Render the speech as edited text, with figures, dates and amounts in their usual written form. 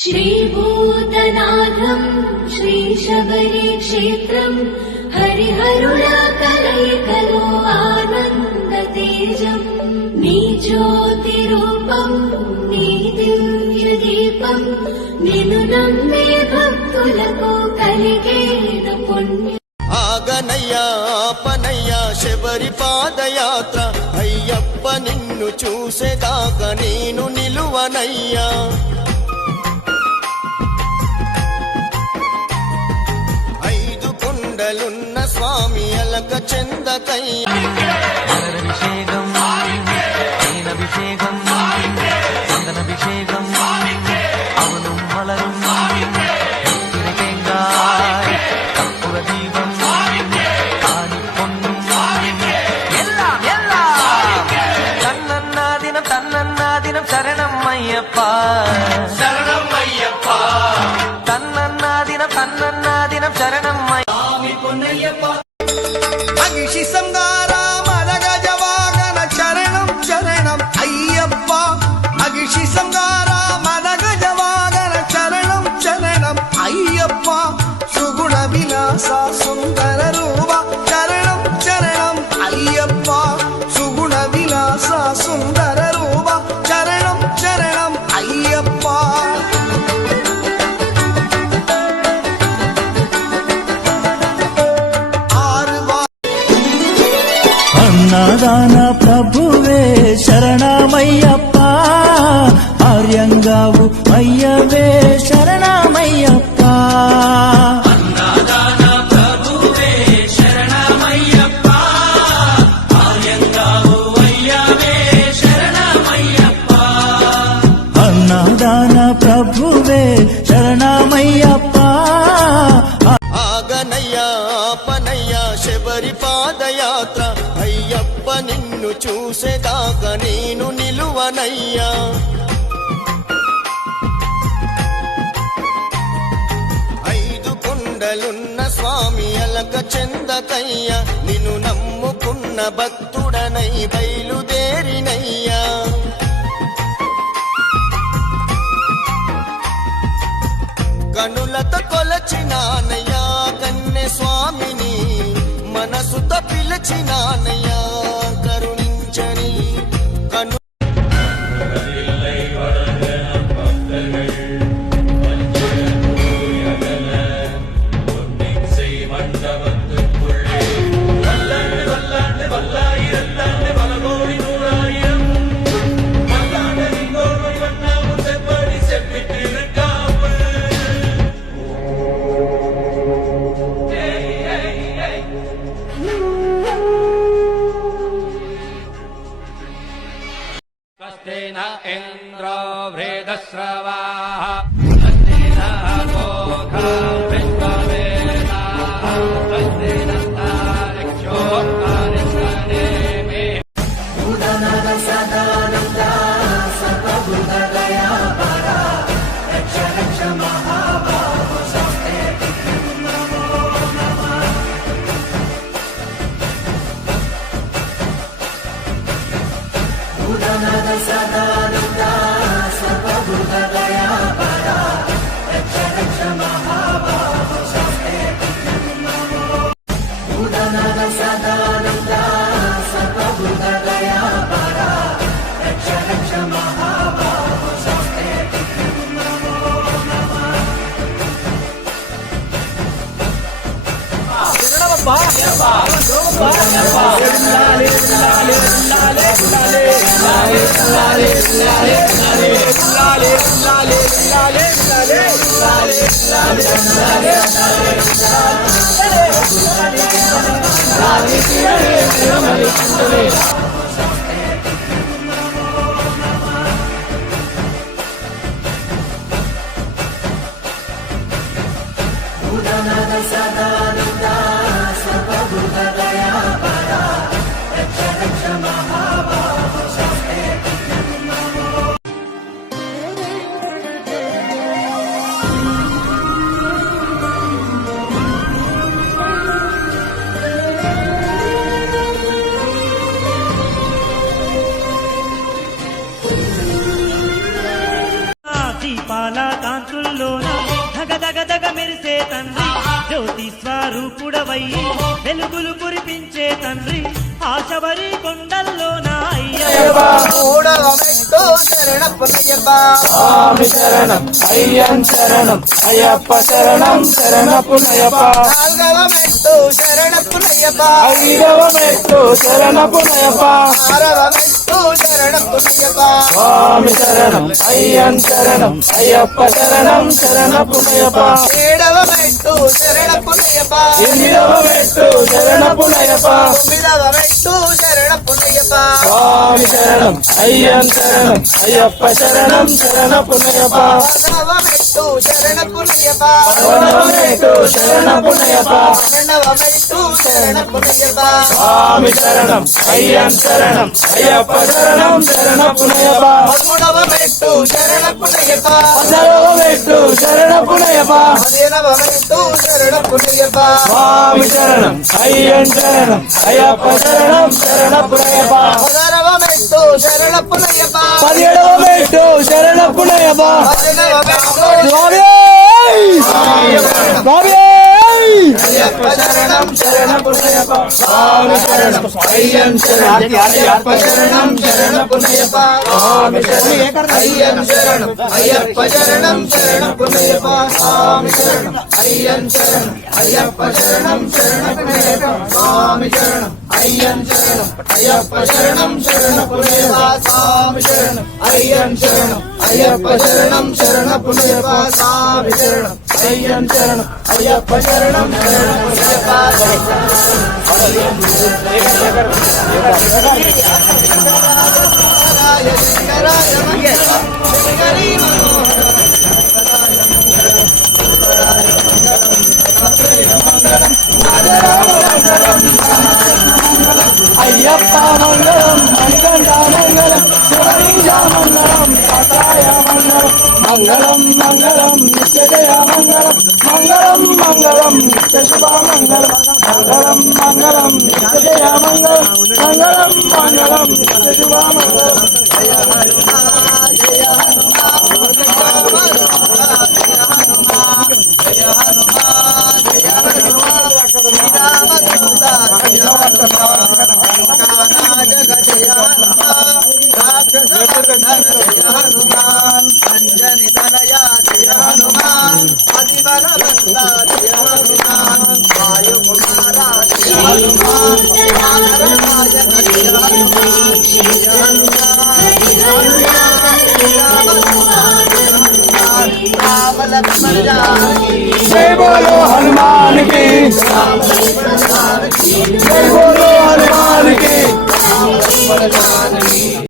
श्रीभूतनाथं श्रीशबरी क्षेत्रं हरिहरुला कलयिकलो आनन्दतेजं नी ज्योतिरूपं नी दिव्यदीपं निनु नम्मे भक्तुలకు కలిగేను పుణ్యం ఆగనయ్యా ఆపనయ్యా శబరి పాదయాత్ర అయ్యప్ప నిన్ను చూసేదాకా నేను నిలువనయ్యా ఐదు కొండలున్న స్వామి అలక చెందకయ్యా అభిషేకం అభిషేకం చందనభిషేకం అవును మలரும் தேங்காய் கற்பூர தீபம் ஆணி பொன்னும் எல்லாம் எல்லாம் தன்னன்னா தினம் சரணம் ஐயப்பா சரணம் ஐயப்பா தன்னன்னா தினம் சரணம் ஐயப்பா பொன்னையப்பா అగిషి సంగార మదగ జవాగన చరణం చరణం అయ్యప్ప అగిషి సంగార మదగ జవాగన చరణం చరణం అయ్యప్ప సుగుణ విలాస సుందర రూప చరణం చరణం అయ్యప్ప సుగుణ విలాస సుందర రూప చరణం చరణం అయ్యప్ప అన్నదాన ప్రభువే శరణమయ్యప్ప ఆర్యంగావు అయ్యవే శరణమయ్యప్ప అన్నదాన ప్రభువే శరణమయ్యప్ప ఆర్యంగావు అయ్యవే శరణమయ్యప్ప అన్నదాన ప్రభువే శరణమయ్యప్ప ఆగనయ్యా ఆపనయ్యా శబరి పాదయాత్ర అయ్యప్ప నిన్ను చూసేదాకా నేను నిలువనయ్యా ఐదు కొండలున్న స్వామి అలక చెందకయ్యా నిన్ను నమ్ముకున్న భక్తుడనై బయలుదేరినయ్యా కనులతో కొలచినానయ్యా కన్నె స్వామిని మనసుతో పిలిచినానయ్యా కరుణించని కను स्वस्तेन इन्द्रो वृद्धश्रवाः स्वस्तेन गोधा विश्ववेदाः स्वस्तेन तारिक्षो कार्यश्रनेमे దీపాల కాంతుల్లోన దగ దగ దగ మెరిసే తండ్రి జ్యోతి స్వరూపుడవయ్యి వెలుగులు కురిపించే తండ్రి ఆశబరి కొండల్లోన అయ్యప్ప మూడవ మెట్టు శరణప్పయ్యప్ప స్వామి శరణం అయ్యన్ శరణం అయ్యప్ప శరణం శరణపునయప్ప నాలుగవ మెట్టు శరణప్పయ్యప్ప ఐదవ మెట్టు శరణపునయప్ప ఆరవ మెట్టు శరణప్పయ్యప్ప స్వామి శరణం అయ్యన్ శరణం అయ్యప్ప శరణం శరణపునయప్ప ఏడవ మెట్టు శరణప్పయ్యప్ప ఎనిమిదవ మెట్టు శరణపునయప్ప తొమ్మిదవ మెట్టు శరణప్పయ్యప్ప స్వామి శరణం అయ్యన్ శరణం అయ్యప్ప శరణం శరణపునయప్ప పదవ మెట్టు శరణప్పయ్యప్ప పదవ మెట్టు శరణపునయప్ప పన్నెండవ మెట్టు శరణప్పయ్యప్ప స్వామి శరణం అయ్యన్ శరణం అయ్యప్ప శరణం శరణపునయప్ప పదమూడవ మెట్టు శరణప్పయ్యప్ప పదవ మెట్టు శరణపునయప్ప పదిహేనవ మెట్టు శరణప్పయ్యప్ప స్వామి శరణం అయ్యన్ శరణం అయ్యప్ప శరణం శరణపునయప్ప పదహారవ మెట్టు శరణప్పయ్యప్ప 17వ మెట్టు శరణపునయప్ప పద్దెనిమిదవ మెట్టు స్వామి స్వామి అయ్యప్ప శరణం శరణపునయప్ప స్వామి శరణం అయ్యన్ శరణం అయ్యప్ప శరణం శరణపునయప్ప స్వామి శరణం అయ్యన్ శరణం అయ్యప్ప శరణం శరణప్పయ్యప్ప స్వామి శరణం అయ్యన్ శరణం అయ్యప్ప శరణం శరణప్పయ్యప్ప స్వామి శరణం అయ్యన్ శరణం అయ్యప్ప శరణం శరణప్పయ్యప్ప స్వామి శరణం అయ్యన్ శరణం అయ్యప్ప శరణం శరణప్పయ్యప్ప స్వామి శరణం అయ్యన్ శరణం అయ్యప్ప శరణం అయ్యప్ప మంగళం మణికంఠ మంగళం శివలింగ మంగళం కాకాయ మంగళం మంగళం మంగళం నిత్య జయ మంగళం మంగళం మంగళం నిత్య శుభ మంగళం మంగళం మంగళం నిత్య జయ మంగళం మంగళం మంగళం నిత్య శుభ మంగళం అంజని తనయా జయ హనుమాన్ అతిబలవంత జయ హనుమాన్ వాయుకుమారా జయ హనుమాన్ వానరనాయక జయ హనుమాన్ జయ హనుమాన్ రామ లక్ష్మణ జానకి జై బోలో హనుమాన్ కి రామ